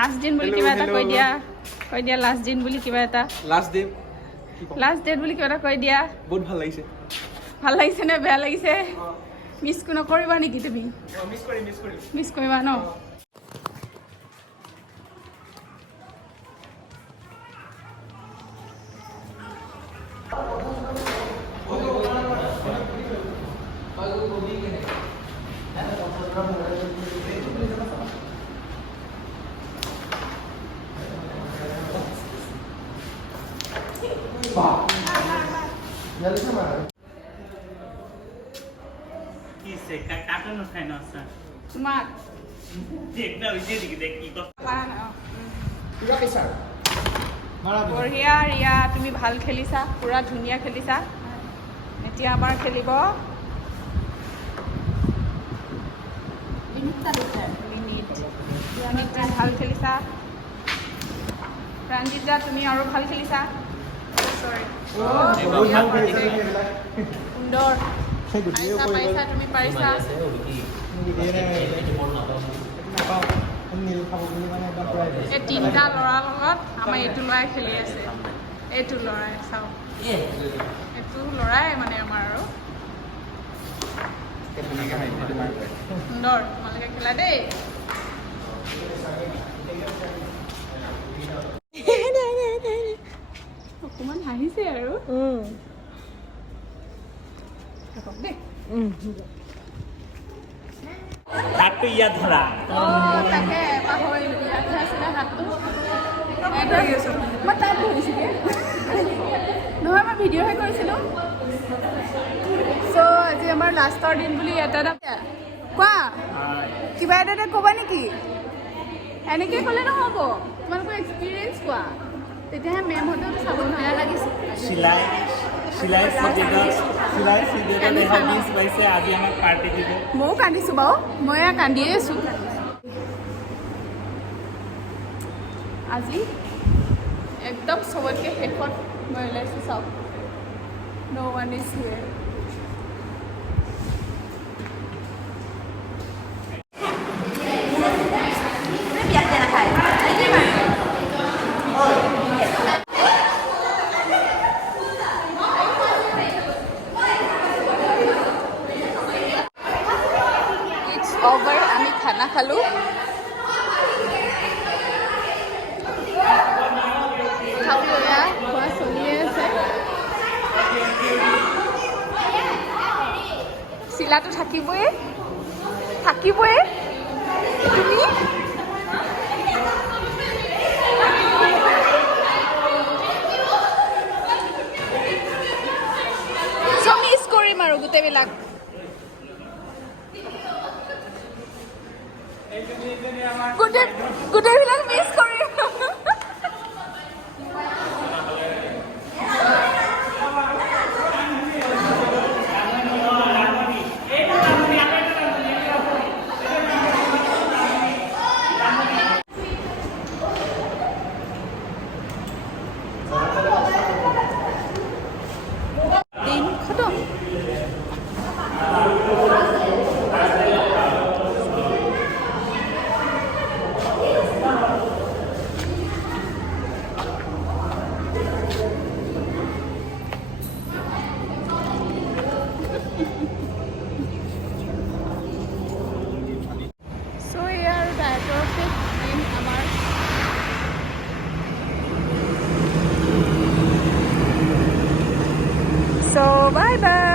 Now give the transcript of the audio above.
Last দিন বুলি কিবা এটা কৈ দিয়া লাষ্ট দিন বুলি কিবা এটা লাষ্ট ডেট বুলি কিবা এটা কৈ দিয়া বহুত ভাল লাগিছে নে বেয়া লাগিছে মিছ নকৰিবা নেকি তুমি মিছ কৰিবা ন তোমাক বঢ়িয়া ৰিয়া তুমি ভাল খেলিছা পুৰা ধুনীয়া খেলিছা এতিয়া আমাৰ খেলিব মিনিট ভাল খেলিছা প্ৰাঞ্জিত দা তুমি আৰু ভাল খেলিছা সুন্দৰ পাইছা তুমি পাৰিছা এই তিনিটা ল'ৰাৰ লগত আমাৰ এইটো ল'ৰাই খেলি আছে এইটো ল'ৰাই চাওক এইটো ল'ৰাই মানে আমাৰ আৰু সুন্দৰ তোমালোকে খেলা দেই অকণমান হাঁহিছে আৰু দেই হাতটো ইয়াত ধৰা তাকে পাহৰিলোঁ ইয়াতহে আছিলে হাতটো মই তাত ধৰিছোঁগৈ নহয় মই ভিডিঅ'হে কৰিছিলোঁ চ' আজি আমাৰ লাষ্টৰ দিন বুলি এটা কোৱা কিবা এটা ক'বা নেকি এনেকৈ ক'লে নহ'ব তোমালোকৰ এক্সপিৰিয়েঞ্চ কোৱা তেতিয়াহে মেমহঁতেও চাব বেয়া লাগিছে ময়ো কান্দিছোঁ বাৰু মই কান্দিয়ে আছোঁ আজি একদম চবতকৈ শেষত মই ওলাইছোঁ চাওক ন' ওৱান ইজ হিয়াৰ over আমি খানা খালোঁ খোৱা চলিয়ে আছে চিলাটো থাকিবই তুমি চব মিছ কৰিম আৰু গোটেইবিলাক গোটেইবিলাক মিছ কৰিম দিন খতম So bye bye.